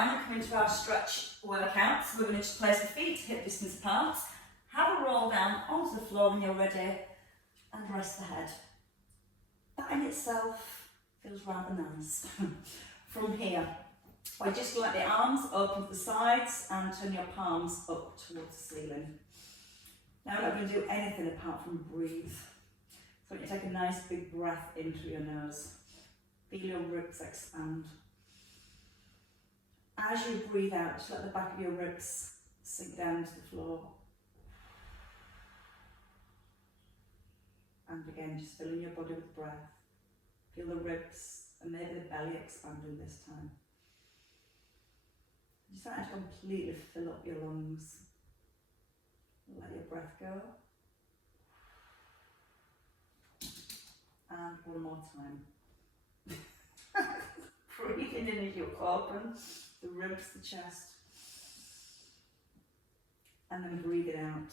down and come into our stretch workout. So we're going to just place the feet hip distance apart, have a roll down onto the floor when you're ready, and rest the head. That in itself feels rather nice. From here, we're just going to let the arms open to the sides and turn your palms up towards the ceiling. Now we're not going to do anything apart from breathe. So you take a nice big breath in through your nose. Feel your ribs expand. As you breathe out, just let the back of your ribs sink down to the floor. And again, just filling your body with breath. Feel the ribs and maybe the belly expanding this time. Just try to completely fill up your lungs. Let your breath go. And one more time. Breathing in as you open the ribs, the chest. And then breathing out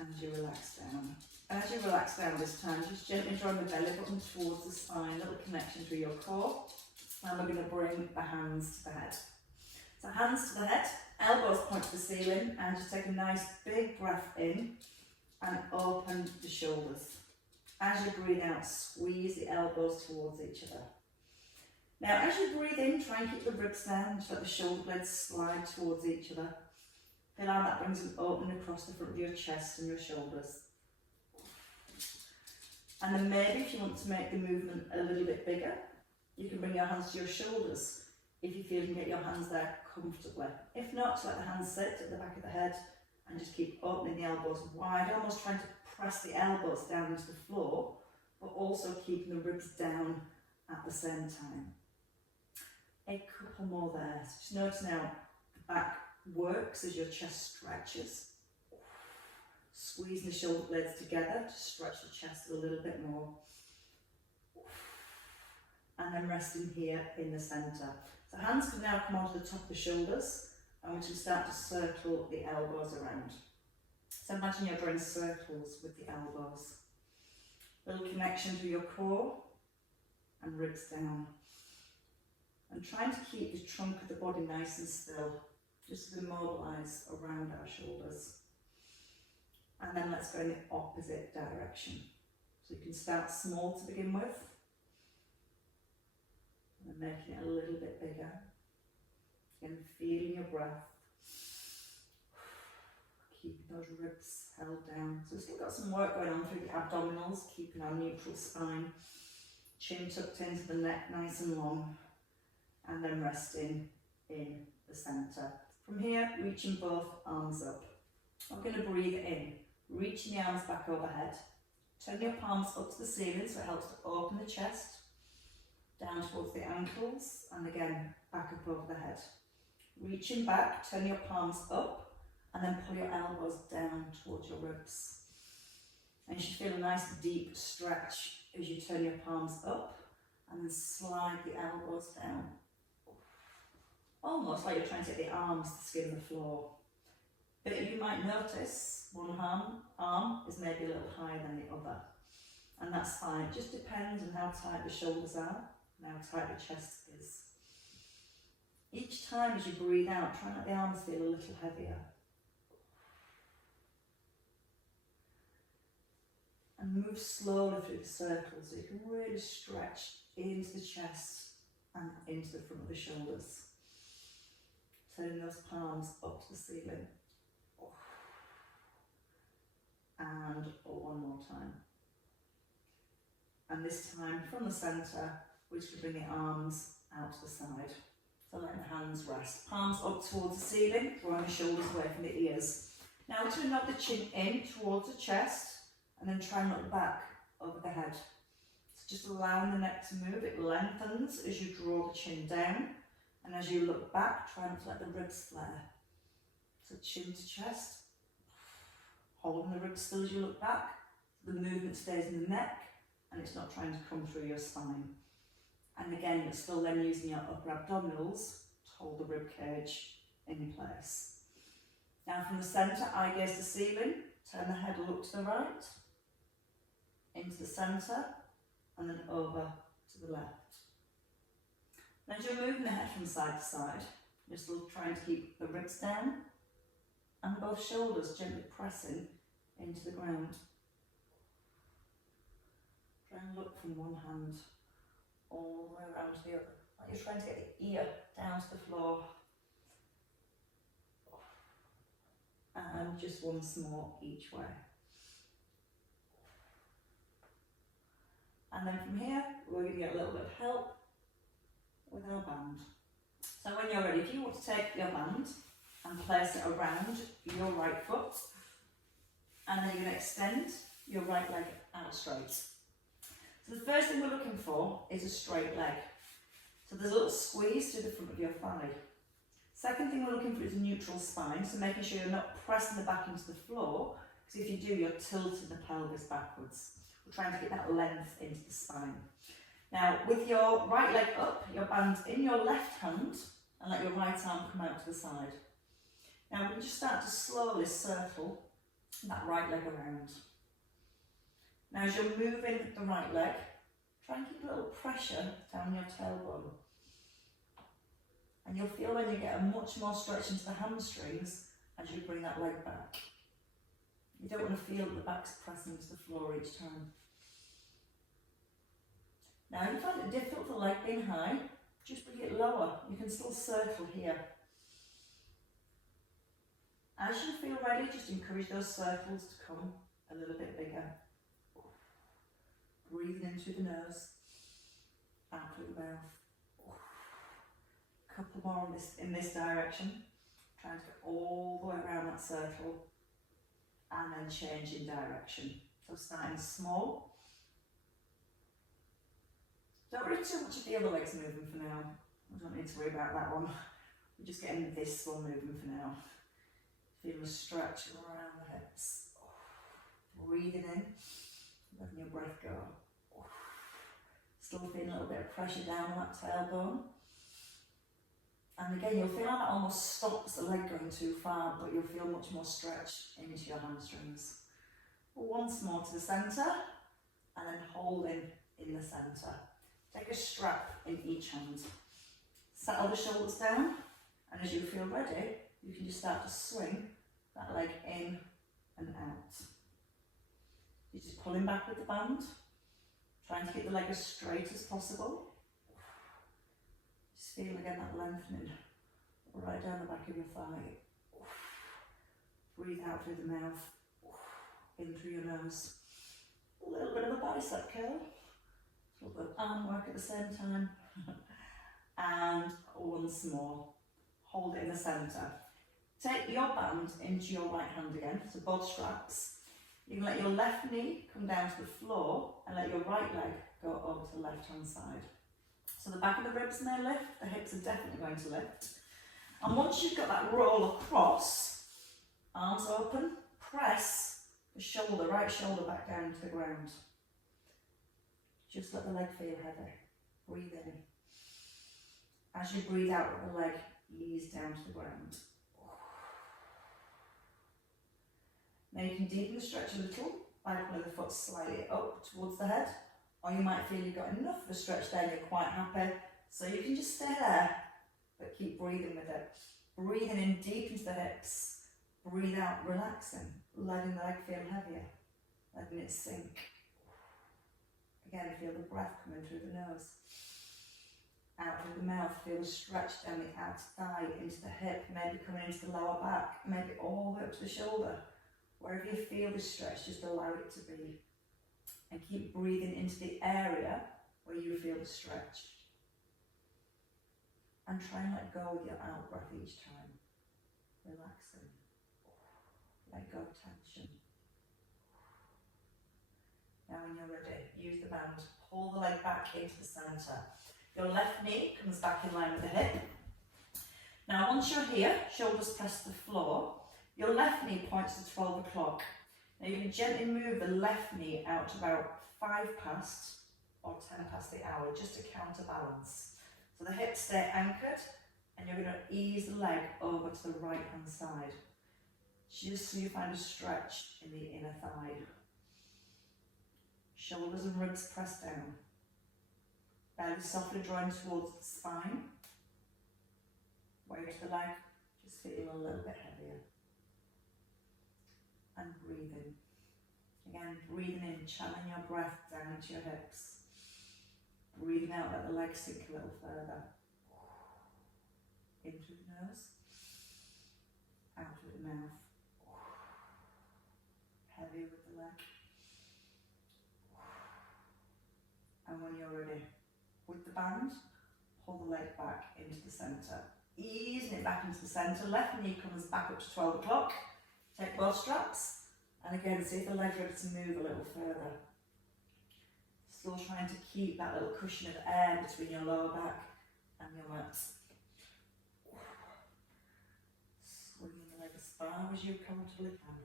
as you relax down. As you relax down this time, just gently drawing the belly button towards the spine, little connection through your core. And we're going to bring the hands to the head. So hands to the head, elbows point to the ceiling, and just take a nice big breath in and open the shoulders. As you breathe out, squeeze the elbows towards each other. Now as you breathe in, try and keep the ribs down, just let the shoulder blades slide towards each other. Feel how that brings an opening across the front of your chest and your shoulders. And then maybe if you want to make the movement a little bit bigger, you can bring your hands to your shoulders if you feel you can get your hands there comfortably. If not, just let the hands sit at the back of the head and just keep opening the elbows wide, almost trying to press the elbows down into the floor, but also keeping the ribs down at the same time. A couple more there. So just notice now the back works as your chest stretches. Squeezing the shoulder blades together to stretch the chest a little bit more. And then resting here in the centre. So hands can now come onto the top of the shoulders, and we can start to circle the elbows around. So imagine you're drawing circles with the elbows. Little connection to your core and ribs down. And trying to keep the trunk of the body nice and still, just to immobilise around our shoulders. And then let's go in the opposite direction. So you can start small to begin with, and then making it a little bit bigger. Again, feeling your breath. Keeping those ribs held down. So we've still got some work going on through the abdominals, keeping our neutral spine. Chin tucked into the neck, nice and long. And then resting in the centre. From here, reaching both arms up. I'm going to breathe in, reaching the arms back overhead. Turn your palms up to the ceiling so it helps to open the chest. Down towards the ankles, and again, back up over the head. Reaching back, turn your palms up, and then pull your elbows down towards your ribs. And you should feel a nice deep stretch as you turn your palms up, and then slide the elbows down. Almost like you're trying to get the arms to skim the floor. But you might notice one arm is maybe a little higher than the other. And that's fine. It just depends on how tight the shoulders are and how tight the chest is. Each time as you breathe out, try and let the arms feel a little heavier. And move slowly through the circle so you can really stretch into the chest and into the front of the shoulders. Turning those palms up to the ceiling. And one more time. And this time from the centre, we're just going to bring the arms out to the side. So letting the hands rest. Palms up towards the ceiling, drawing the shoulders away from the ears. Now we're going to knock the chin in towards the chest, and then try and look back over the head. So just allowing the neck to move, it lengthens as you draw the chin down. And as you look back, try not to let the ribs flare. So chin to chest, holding the ribs still as you look back. The movement stays in the neck and it's not trying to come through your spine. And again, you're still then using your upper abdominals to hold the rib cage in place. Now from the centre, eye gaze to ceiling, turn the head, look to the right, into the centre, and then over to the left. And as you're moving the head from side to side, You're still trying to keep the ribs down and both shoulders gently pressing into the ground. Try and look from one hand all the way around to the other. Like you're trying to get the ear down to the floor. And just once more each way. And then from here, we're going to get a little bit of help with our band. So when you're ready, if you want to take your band and place it around your right foot, and then you're going to extend your right leg out straight. So the first thing we're looking for is a straight leg. So there's a little squeeze to the front of your thigh. Second thing we're looking for is a neutral spine, so making sure you're not pressing the back into the floor, because if you do, you're tilting the pelvis backwards. We're trying to get that length into the spine. Now, with your right leg up, your band in your left hand, and let your right arm come out to the side. Now, we just start to slowly circle that right leg around. Now, as you're moving the right leg, try and keep a little pressure down your tailbone. And you'll feel when you get a much more stretch into the hamstrings as you bring that leg back. You don't want to feel that the back's pressing into the floor each time. Now, if you find it difficult for the leg being high, just bring it lower. You can still circle here. As you feel ready, just encourage those circles to come a little bit bigger. Breathing in through the nose, out through the mouth. Couple more in this direction, trying to get all the way around that circle and then changing direction. So starting small. Don't worry too much if the other leg's moving for now. We don't need to worry about that one. We're just getting this one moving for now. Feel a stretch around the hips. Breathing in, letting your breath go. Still feeling a little bit of pressure down on that tailbone. And again, you'll feel like that almost stops the leg going too far, but you'll feel much more stretch into your hamstrings. Once more to the centre, and then holding in the centre. Take a strap in each hand. Settle the shoulders down, and as you feel ready, you can just start to swing that leg in and out. You're just pulling back with the band, trying to keep the leg as straight as possible. Just feel again that lengthening right down the back of your thigh. Breathe out through the mouth, in through your nose. A little bit of a bicep curl, a little bit of arm work at the same time. And once more, hold it in the centre. Take your band into your right hand again, so both straps. You can let your left knee come down to the floor and let your right leg go over to the left hand side. So the back of the ribs may lift, the hips are definitely going to lift. And once you've got that roll across, arms open, press the shoulder, right shoulder back down to the ground. Just let the leg feel heavy. Breathe in. As you breathe out, let the leg ease down to the ground. Now you can deepen the stretch a little by pulling the foot slightly up towards the head, or you might feel you've got enough of a stretch there and you're quite happy. So you can just stay there, but keep breathing with it. Breathing in deep into the hips, breathe out, relaxing, letting the leg feel heavier, letting it sink. Again, feel the breath coming through the nose. Out through the mouth, feel the stretch down the outer thigh, into the hip, maybe coming into the lower back, maybe all the way up to the shoulder. Wherever you feel the stretch, just allow it to be. And keep breathing into the area where you feel the stretch. And try and let go with your out breath each time. Relaxing. Let go of tension. Now when you're ready, use the band. Pull the leg back into the centre. Your left knee comes back in line with the hip. Now once you're here, shoulders press the floor. Your left knee points to 12 o'clock. Now you can gently move the left knee out to about 5 past or 10 past the hour, just to counterbalance. So the hips stay anchored, and you're going to ease the leg over to the right hand side, just so you find a stretch in the inner thigh. Shoulders and ribs pressed down. Belly softly drawing towards the spine. weight of the leg, just feel a little bit heavier. And breathing. Again, breathing in, channeling your breath down into your hips. Breathing out, let the legs sink a little further. In through the nose, out through the mouth. Heavy with the leg. And when you're ready, with the band, pull the leg back into the centre. Easing it back into the centre, left knee comes back up to 12 o'clock. Take both straps, and again, see if the leg's ready to move a little further. Still trying to keep that little cushion of air between your lower back and your mat. Swinging the leg as far as you comfortably can.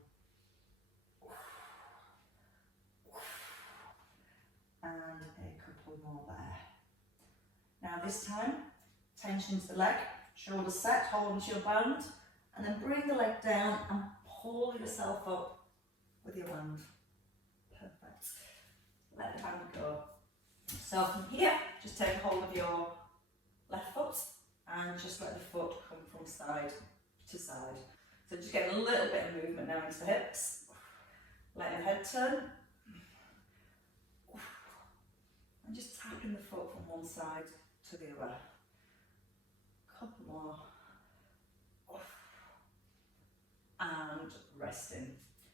And a couple more there. Now this time, tension to the leg, shoulders set, hold onto your band, and then bring the leg down and pull yourself up with your band. Perfect. Let the band go. So from here, just take a hold of your left foot and just let the foot come from side to side. So just getting a little bit of movement now into the hips. Letting the head turn. And just tapping the foot from one side to the other. Couple more. And resting.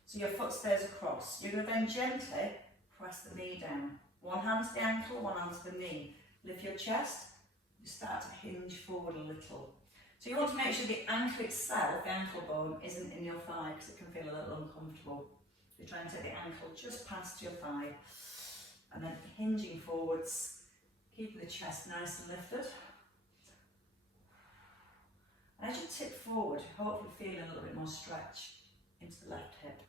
So your foot stays across. You're going to then gently press the knee down. One hand to the ankle, one hand to the knee. Lift your chest, you start to hinge forward a little. So you want to make sure the ankle itself, the ankle bone, isn't in your thigh because it can feel a little uncomfortable. You're trying to take the ankle just past your thigh. And then hinging forwards, keeping the chest nice and lifted. And as you tip forward, hopefully feeling a little bit more stretch into the left hip.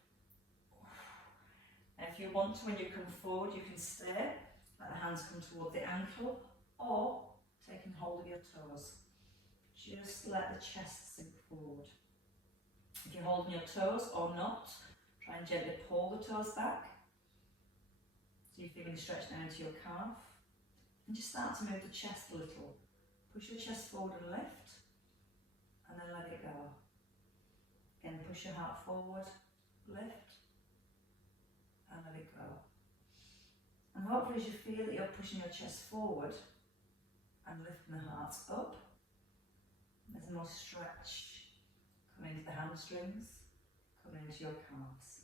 And if you want to, when you come forward, you can stay, let the hands come toward the ankle, or taking hold of your toes. Just let the chest sink forward. If you're holding your toes or not, try and gently pull the toes back. So you're feeling stretch down into your calf. And just start to move the chest a little. Push your chest forward and lift. And then let it go. Again, push your heart forward, lift, and let it go. And hopefully as you feel that you're pushing your chest forward and lifting the heart up, there's more stretch coming into the hamstrings, coming into your calves.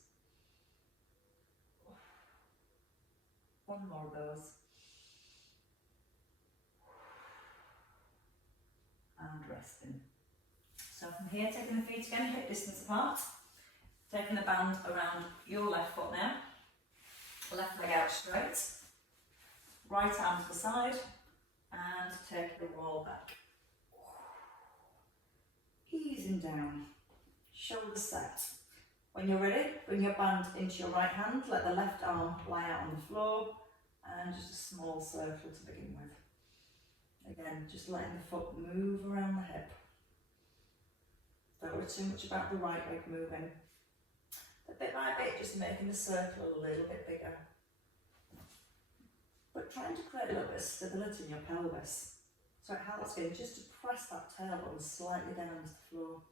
One more of those. And resting. So from here, taking the feet again, hip distance apart, taking the band around your left foot now, left leg out straight, right arm to the side, and take the roll back. Easing down, shoulders set. When you're ready, bring your band into your right hand, let the left arm lie out on the floor, and just a small circle to begin with. Again, just letting the foot move around the hip. Don't worry too much about the right leg moving. But bit by bit, just making the circle a little bit bigger. But trying to create a little bit of stability in your pelvis. So it helps again just to press that tailbone slightly down to the floor.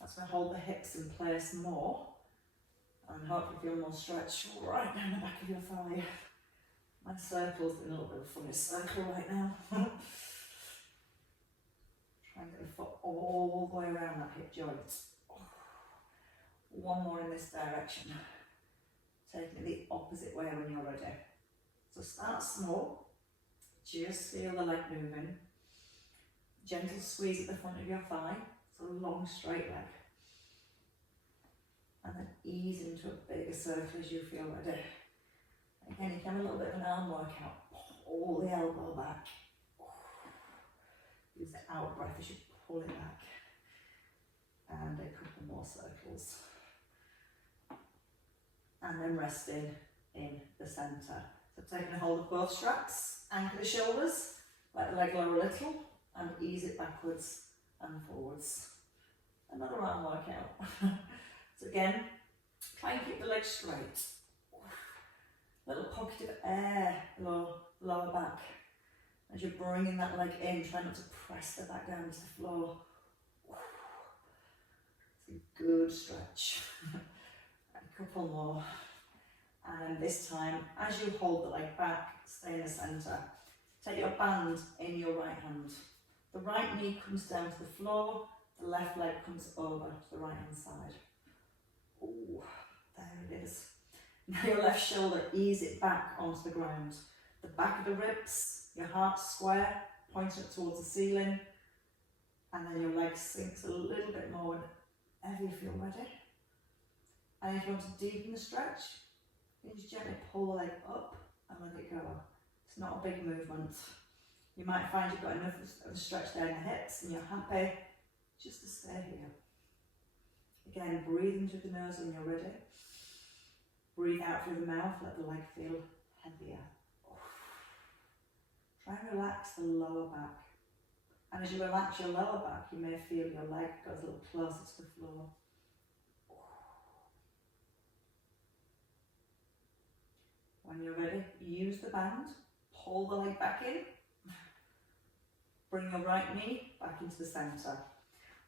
That's going to hold the hips in place more. And hopefully feel more stretch right down the back of your thigh. My circle's in a little bit of a funny circle right now. Try and get the foot all the way around that hip joint. One more in this direction. Taking it the opposite way when you're ready. So start small. Just feel the leg moving. Gentle squeeze at the front of your thigh. So a long straight leg. And then ease into a bigger circle as you feel ready. Again, you can have a little bit of an arm workout. Pull the elbow back. Use the out breath as you pull it back. And a couple more circles. And then resting in the centre. So taking a hold of both straps, anchor the shoulders, let the leg lower a little, and ease it backwards and forwards. Another arm workout. So again, try and keep the legs straight. Little pocket of air, lower back. As you're bringing that leg in, try not to press the back down to the floor. It's a good stretch. A couple more. And this time, as you hold the leg back, stay in the centre. Take your band in your right hand. The right knee comes down to the floor, the left leg comes over to the right hand side. Ooh, there it is. Now your left shoulder, ease it back onto the ground. The back of the ribs, your heart square, pointing up towards the ceiling. And then your leg sinks a little bit more whenever you feel ready. And if you want to deepen the stretch, you just gently pull the leg up and let it go. It's not a big movement. You might find you've got enough of a stretch there in the hips and you're happy just to stay here. Again, breathing through the nose when you're ready. Breathe out through the mouth, let the leg feel heavier. Try and relax the lower back. And as you relax your lower back, you may feel your leg goes a little closer to the floor. When you're ready, use the band, pull the leg back in, bring your right knee back into the centre.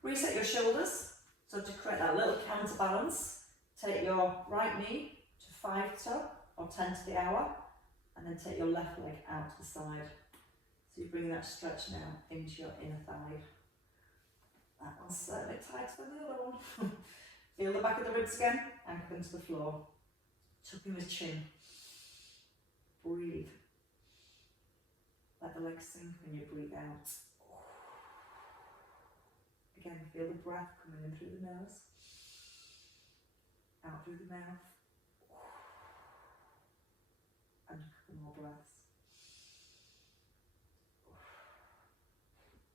Reset your shoulders, so to create that little counterbalance, take your right knee to 5 toe or 10 to the hour, and then take your left leg out to the side. So you bring that stretch now into your inner thigh. That one's certainly tighter than the other one. Feel the back of the ribs again, anchor into the floor. Tuck in the chin. Breathe. Let the legs sink when you breathe out. Again, feel the breath coming in through the nose, out through the mouth, and a couple more breaths.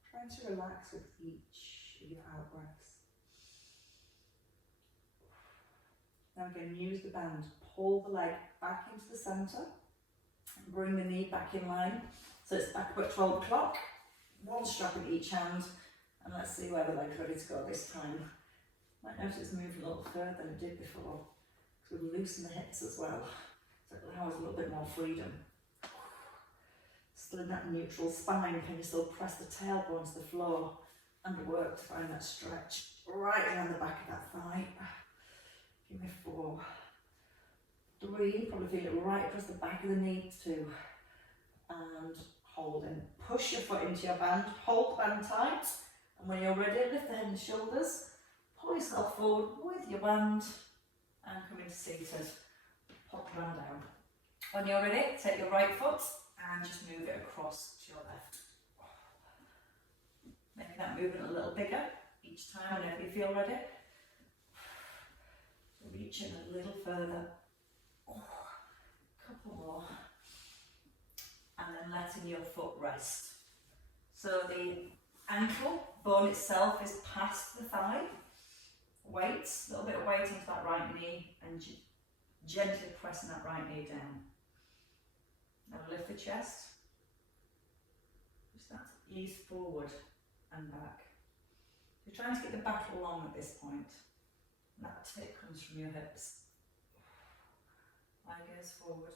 Trying to relax with each of your out breaths. Now again, use the band. Pull the leg back into the centre. Bring the knee back in line, so it's back up at 12 o'clock, one strap in each hand, and let's see where the leg's ready to go this time. Might notice it's moved a little further than it did before, because we've loosened the hips as well, so it allows a little bit more freedom. Still in that neutral spine, can you still press the tailbone to the floor and work to find that stretch right around the back of that thigh. Give me 4. 3, probably feel it right across the back of the knee 2, and holding. Push your foot into your band, hold the band tight, and when you're ready, lift the head and shoulders, pull yourself forward with your band, and come into seated. Pop the band down. When you're ready, take your right foot and just move it across to your left. Make that movement a little bigger each time whenever you feel ready. Reach in a little further. Couple more, and then letting your foot rest. So the ankle bone itself is past the thigh. Weight, a little bit of weight into that right knee, and gently pressing that right knee down. Now lift the chest. Just start to ease forward and back. You're trying to get the back long at this point. And that tip comes from your hips. Eye goes forward.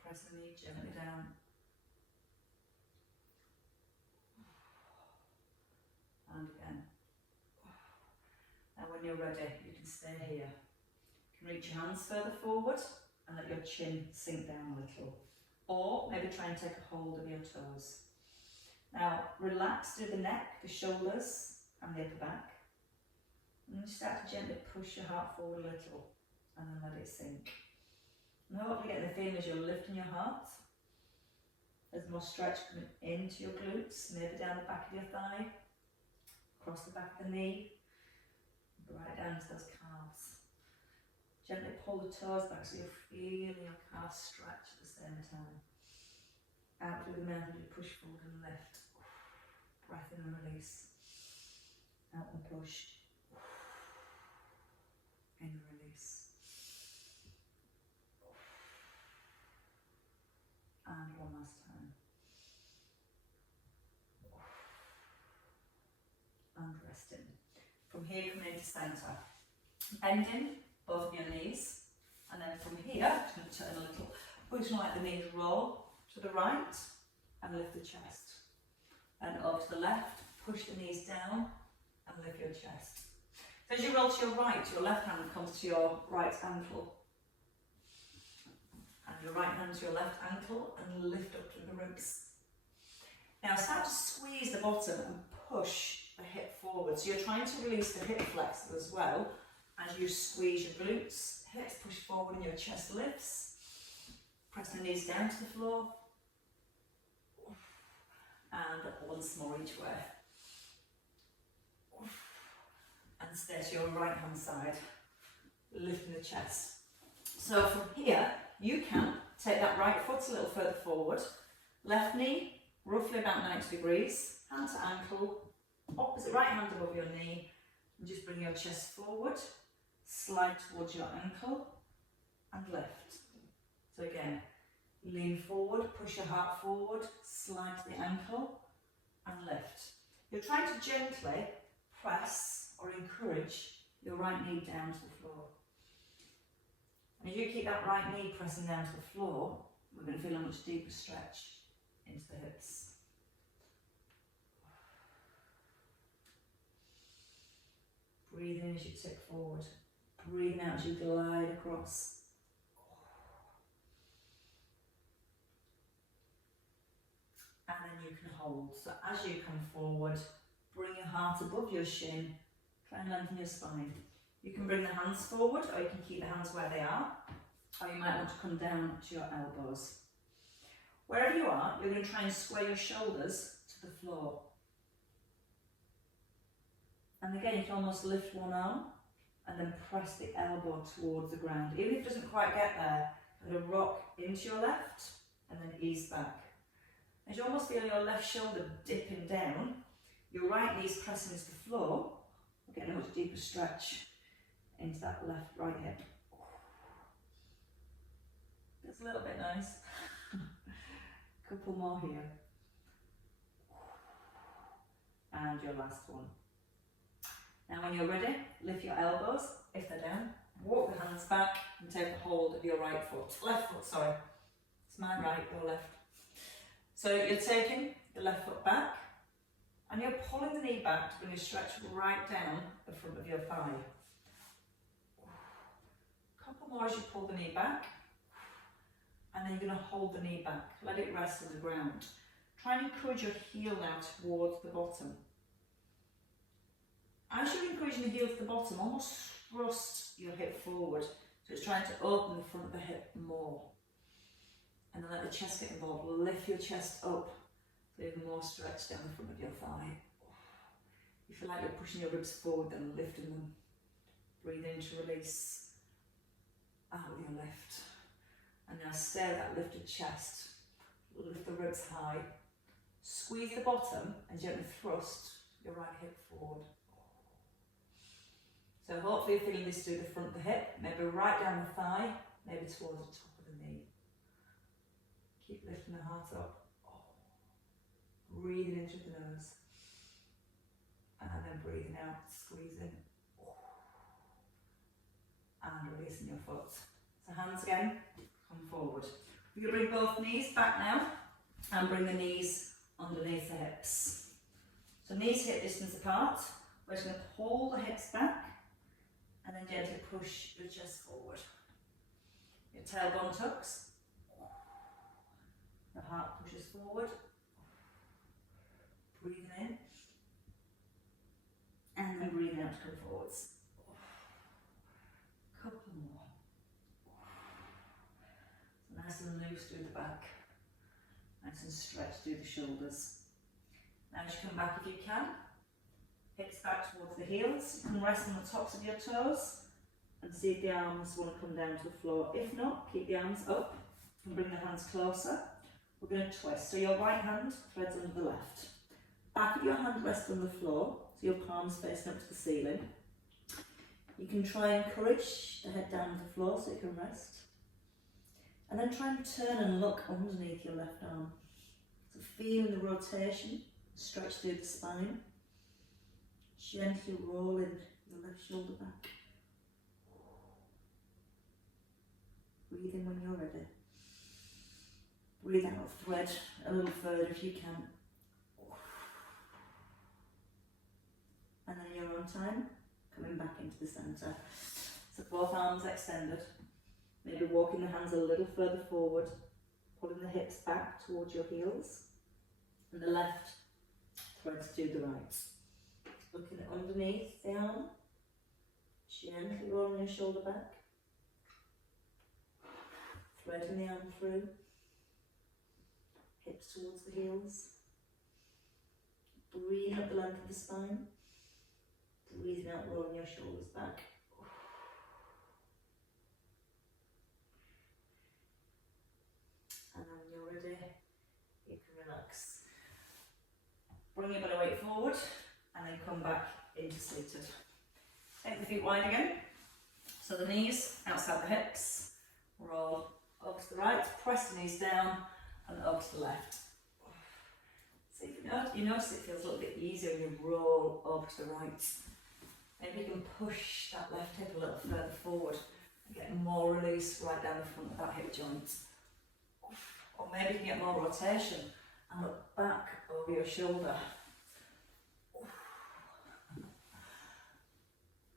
Press the knee gently down. And again. Now when you're ready, you can stay here. You can reach your hands further forward and let your chin sink down a little. Or maybe try and take a hold of your toes. Now relax through the neck, the shoulders and the upper back. And then start to gently push your heart forward a little. And then let it sink. And hopefully get the feeling as you're lifting your heart. There's more stretch coming into your glutes, maybe down the back of your thigh, across the back of the knee, right down to those calves. Gently pull the toes back so you're feeling your calves stretch at the same time. Out through the mouth as you push forward and lift. Breath in and release. Out and push. In and release. And one last time. And resting. From here, coming into centre. Bending both of your knees. And then from here, just going to turn a little, push like the knees roll. to the right and lift the chest. And over to the left, push the knees down and lift your chest. So as you roll to your right, your left hand comes to your right ankle. And your right hand to your left ankle and lift up to the ribs. Now start to squeeze the bottom and push the hip forward. So you're trying to release the hip flexor as well as you squeeze your glutes. Hips push forward and your chest lifts. Press the knees down to the floor. And once more each way. And stay to your right hand side, lifting the chest. So from here, you can take that right foot a little further forward, left knee roughly about 90 degrees, hand to ankle, opposite right hand above your knee, and just bring your chest forward, slide towards your ankle, and lift. So again, lean forward, push your heart forward, slide to the ankle, and lift. You're trying to gently press or encourage your right knee down to the floor. And as you keep that right knee pressing down to the floor, we're going to feel a much deeper stretch into the hips. Breathe in as you tip forward. Breathe out as you glide across. And then you can hold. So as you come forward, bring your heart above your shin. Try and lengthen your spine. You can bring the hands forward, or you can keep the hands where they are, or you might want to come down to your elbows. Wherever you are, you're going to try and square your shoulders to the floor. And again, you can almost lift one arm and then press the elbow towards the ground. Even if it doesn't quite get there, you're going to rock into your left and then ease back. As you almost feel your left shoulder dipping down, your right knee's pressing into the floor, we're getting a much deeper stretch into that right hip. That's a little bit nice. Couple more here. And your last one. Now when you're ready, lift your elbows, if they're down, walk the hands back and take a hold of your right foot. Left foot, sorry. It's my right, your left. So you're taking the left foot back and you're pulling the knee back to bring a stretch right down the front of your thigh. Couple more as you pull the knee back. And then you're going to hold the knee back. Let it rest on the ground. Try and encourage your heel now towards the bottom. As you're encouraging the heel to the bottom, almost thrust your hip forward. So it's trying to open the front of the hip more. And then let the chest get involved. Lift your chest up. So even more stretch down the front of your thigh. You feel like you're pushing your ribs forward and lifting them. Breathe in to release. Out with your lift. And now stay with that lifted chest. Lift the ribs high. Squeeze the bottom and gently thrust your right hip forward. So hopefully you're feeling this through the front of the hip, maybe right down the thigh, maybe towards the top of the knee. Keep lifting the heart up. Breathing in through the nose. And then breathing out, squeezing. And releasing your foot. So hands again, come forward. We're going to bring both knees back now and bring the knees underneath the hips. So knees hip distance apart. We're just going to pull the hips back and then gently push your chest forward. Your tailbone tucks. The heart pushes forward. Breathing in. And then breathing out to come forwards. Couple more. Nice and loose through the back. Nice and stretched through the shoulders. Now as you come back if you can, hips back towards the heels. You can rest on the tops of your toes and see if the arms want to come down to the floor. If not, keep the arms up and bring the hands closer. We're going to twist. So your right hand threads under the left. Back of your hand rests on the floor, so your palms facing up to the ceiling. You can try and encourage the head down to the floor so you can rest. And then try and turn and look underneath your left arm. So feeling the rotation, stretch through the spine. Gently rolling your left shoulder back. Breathe in when you're ready. Breathe out, thread a little further if you can. And then you're on time, coming back into the centre. So both arms extended. Maybe walking the hands a little further forward, pulling the hips back towards your heels. And the left threads to the right. Looking underneath the arm, gently rolling your shoulder back. Threading the arm through. Hips towards the heels. Breathing up the length of the spine. Breathing out, rolling your shoulders back. And then when you're ready, you can relax. Bring your body weight forward and then come back into seated. Take the feet wide again. So the knees outside the hips. Roll over to the right, press the knees down and over to the left. See if you notice it feels a little bit easier when you roll over to the right. Maybe you can push that left hip a little further forward and get more release right down the front of that hip joint. Or maybe you can get more rotation and look back over your shoulder.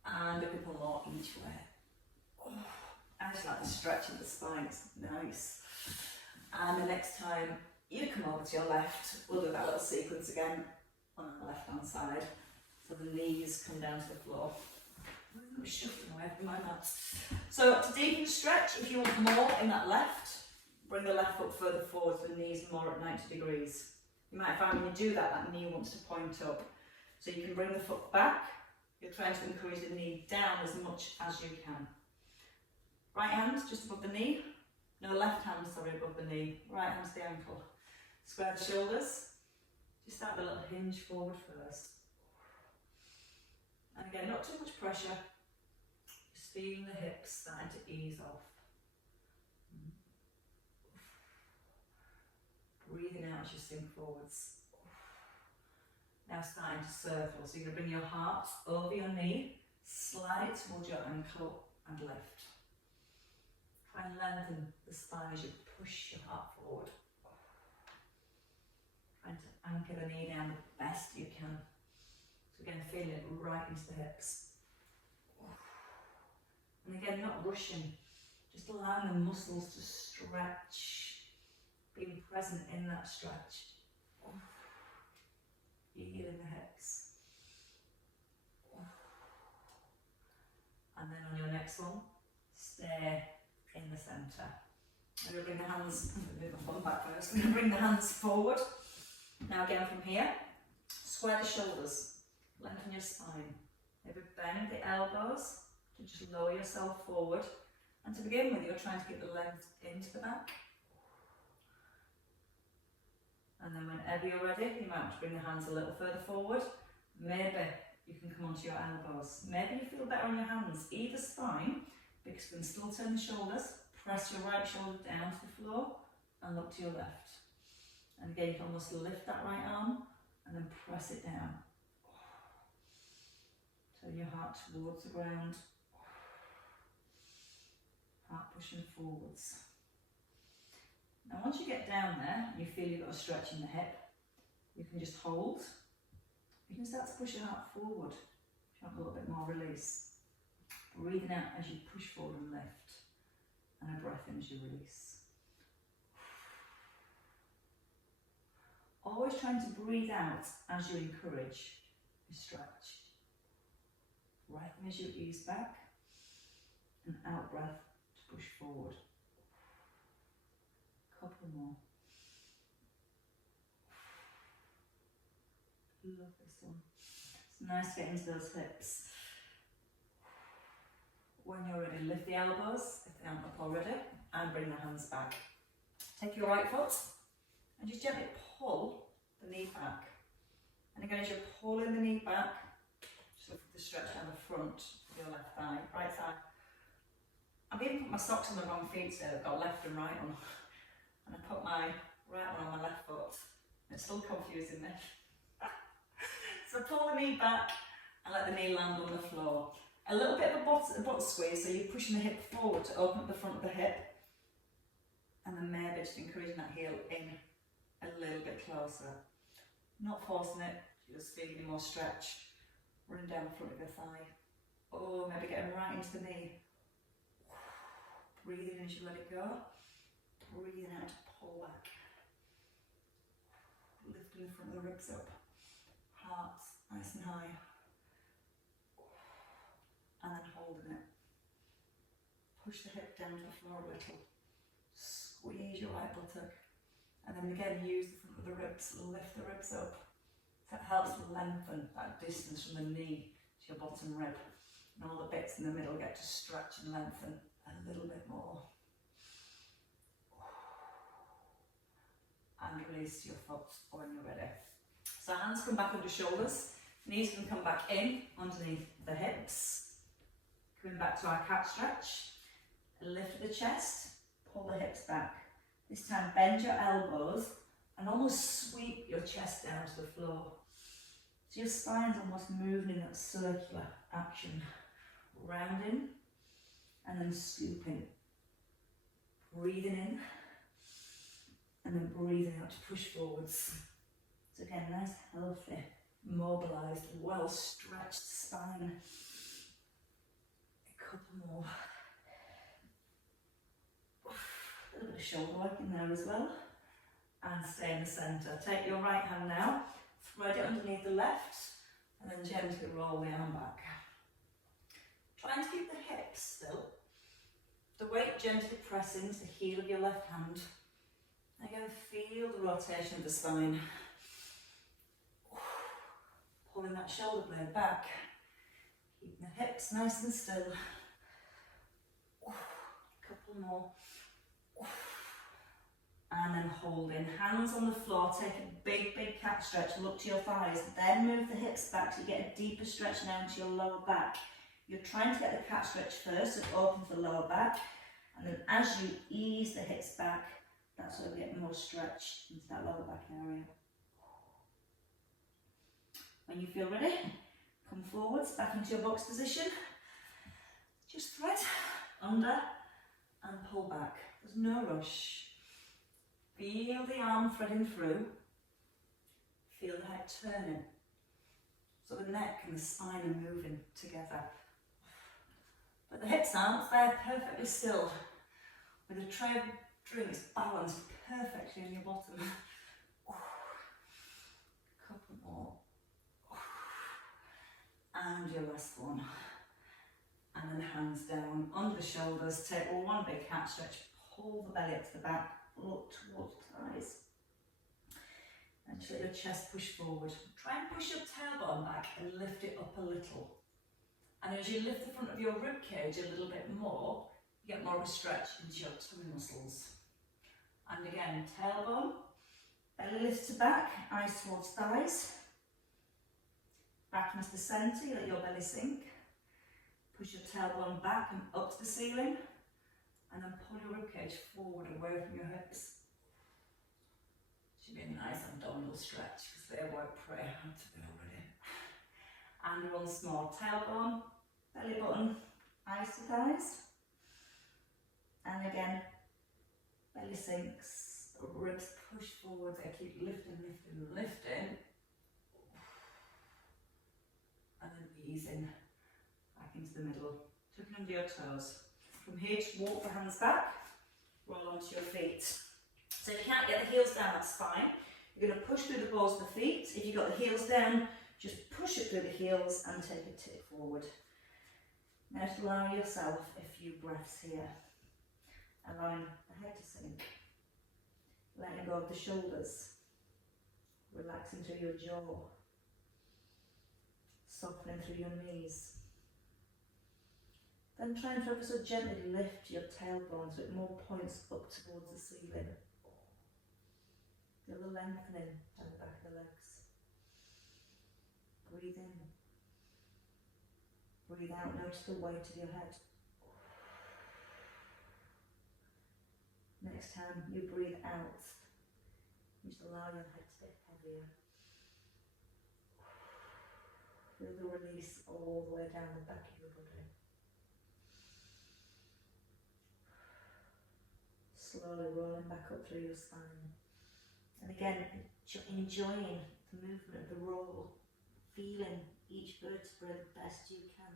And a couple more each way. I just like the stretch of the spine, it's nice. And the next time you come over to your left, we'll do that little sequence again on the left hand side. So the knees come down to the floor. I'm shifting away from my mat. So to deepen stretch, if you want more in that left, bring the left foot further forward so the knees are more at 90 degrees. You might find when you do that, that knee wants to point up. So you can bring the foot back. You're trying to encourage the knee down as much as you can. Right hand just above the knee. No, left hand, sorry, above the knee. Right hand to the ankle. Square the shoulders. Just start the little hinge forward first. And again, not too much pressure. Just feeling the hips starting to ease off. Breathing out as you sink forwards. Now starting to circle. So you're going to bring your heart over your knee, slide it towards your ankle and lift. Try and lengthen the spine as you push your heart forward. Trying to anchor the knee down the best you can. So again, feeling it right into the hips. And again, not rushing, just allowing the muscles to stretch, being present in that stretch. Feeling the hips. And then on your next one, stay in the centre. I'm going to bring the hands, I'm going to do my thumb back first. I'm going to bring the hands forward. Now again from here, square the shoulders, lengthen your spine. Maybe bend the elbows to just lower yourself forward. And to begin with, you're trying to get the length into the back. And then whenever you're ready, you might want to bring the hands a little further forward. Maybe you can come onto your elbows. Maybe you feel better on your hands, either spine, because you can still turn the shoulders. Press your right shoulder down to the floor and look to your left. And again, you can almost lift that right arm and then press it down. Turn your heart towards the ground. Heart pushing forwards. Now once you get down there, you feel you've got a stretch in the hip, you can just hold. You can start to push your heart forward if you want a little bit more release. Breathing out as you push forward and lift. And a breath in as you release. Always trying to breathe out as you encourage your stretch. Breath in as you ease back. And out breath to push forward. Couple more. Love this one. It's nice to get into those hips. When you're ready, lift the elbows if they aren't up already, and bring the hands back. Take your right foot and just gently pull the knee back. And again, as you're pulling the knee back, just look at the stretch down the front of your left thigh, right thigh. I've even put my socks on the wrong feet, so I've got left and right on. And I put my right one on my left foot. It's still confusing me. So pull the knee back and let the knee land on the floor. A little bit of a butt squeeze, so you're pushing the hip forward to open up the front of the hip. And then maybe just encouraging that heel in a little bit closer. Not forcing it, just feeling more stretch. Running down the front of your thigh. Oh, maybe getting right into the knee. Breathing in as you let it go. Breathing out to pull back. Lifting the front of the ribs up. Heart nice and high. And then holding it. Push the hip down to the floor a little. Squeeze your right buttock. And then again use the front of the ribs, lift the ribs up. That helps lengthen that distance from the knee to your bottom rib. And all the bits in the middle get to stretch and lengthen a little bit more. And release your foot when you're ready. So hands come back under shoulders, knees can come back in underneath the hips. Coming back to our cat stretch. Lift the chest, pull the hips back. This time bend your elbows and almost sweep your chest down to the floor. So your spine's almost moving in that circular action. Rounding and then scooping. Breathing in and then breathing out to push forwards. So again, nice, healthy, mobilised, well stretched spine. A couple more. A little bit of shoulder work in there as well. And stay in the centre. Take your right hand now, thread it underneath the left, and then gently roll the arm back. Trying to keep the hips still. The weight gently pressing into the heel of your left hand. Again, feel the rotation of the spine. Pulling that shoulder blade back. Keeping the hips nice and still. Couple more. And then holding, hands on the floor, take a big, big cat stretch, look to your thighs, then move the hips back so you get a deeper stretch down to your lower back. You're trying to get the cat stretch first, so it opens the lower back, and then as you ease the hips back, that's where we get more stretch into that lower back area. When you feel ready, come forwards, back into your box position. Just thread under and pull back. There's no rush. Feel the arm threading through. Feel the head turning. So the neck and the spine are moving together. But the hips aren't, they're perfectly still. With the tray of drinks balanced perfectly in your bottom. Couple more. And your last one. And then hands down, under the shoulders, take one big cat stretch, pull the belly up to the back. Look towards the thighs. And just let your chest push forward. Try and push your tailbone back and lift it up a little. And as you lift the front of your rib cage a little bit more, you get more of a stretch into your tummy muscles. And again, tailbone, belly lift to back, eyes towards thighs. Back into the centre, you let your belly sink. Push your tailbone back and up to the ceiling. And then pull your ribcage forward away from your hips. Should be a nice abdominal stretch because they work pretty hard to do already. And once more, tailbone, belly button, eyes to thighs. And again, belly sinks, ribs push forward, they keep lifting, lifting, lifting. And then easing back into the middle, tucking under your toes. From here, just walk the hands back, roll onto your feet. So if you can't get the heels down, that's fine. You're going to push through the balls of the feet. If you've got the heels down, just push it through the heels and take a tick forward. Now just allow yourself a few breaths here. Allowing the head to sink. Letting go of the shoulders. Relaxing through your jaw. Softening through your knees. Then try and ever so gently lift your tailbone so it more points up towards the ceiling. Feel the lengthening down the back of the legs. Breathe in. Breathe out, notice the weight of your head. Next time you breathe out, you just allow your head to get heavier. Feel the release all the way down the back of your body. slowly rolling back up through your spine. And again, enjoying the movement of the roll, feeling each vertebra the best you can,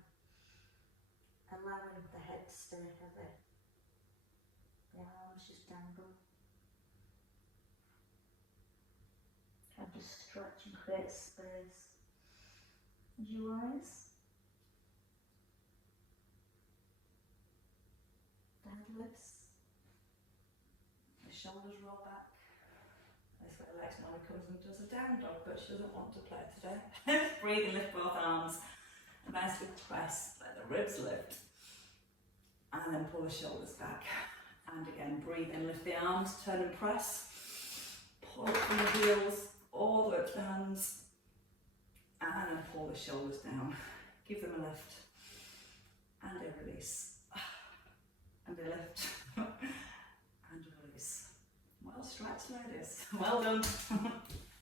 allowing the head to stay heavy, the arms just dangle, and just stretch and create space. And your eyes, the head lifts, the shoulders roll back. This little Lex normally comes and does a down dog, but she doesn't want to play today. Breathe and lift both arms. And nicely press, let the ribs lift. And then pull the shoulders back. And again, breathe and lift the arms, turn and press. Pull up from the heels, all the way up to the hands. And then pull the shoulders down. Give them a lift. And a release. And a lift. And a release. Well stretched, ladies. Well done.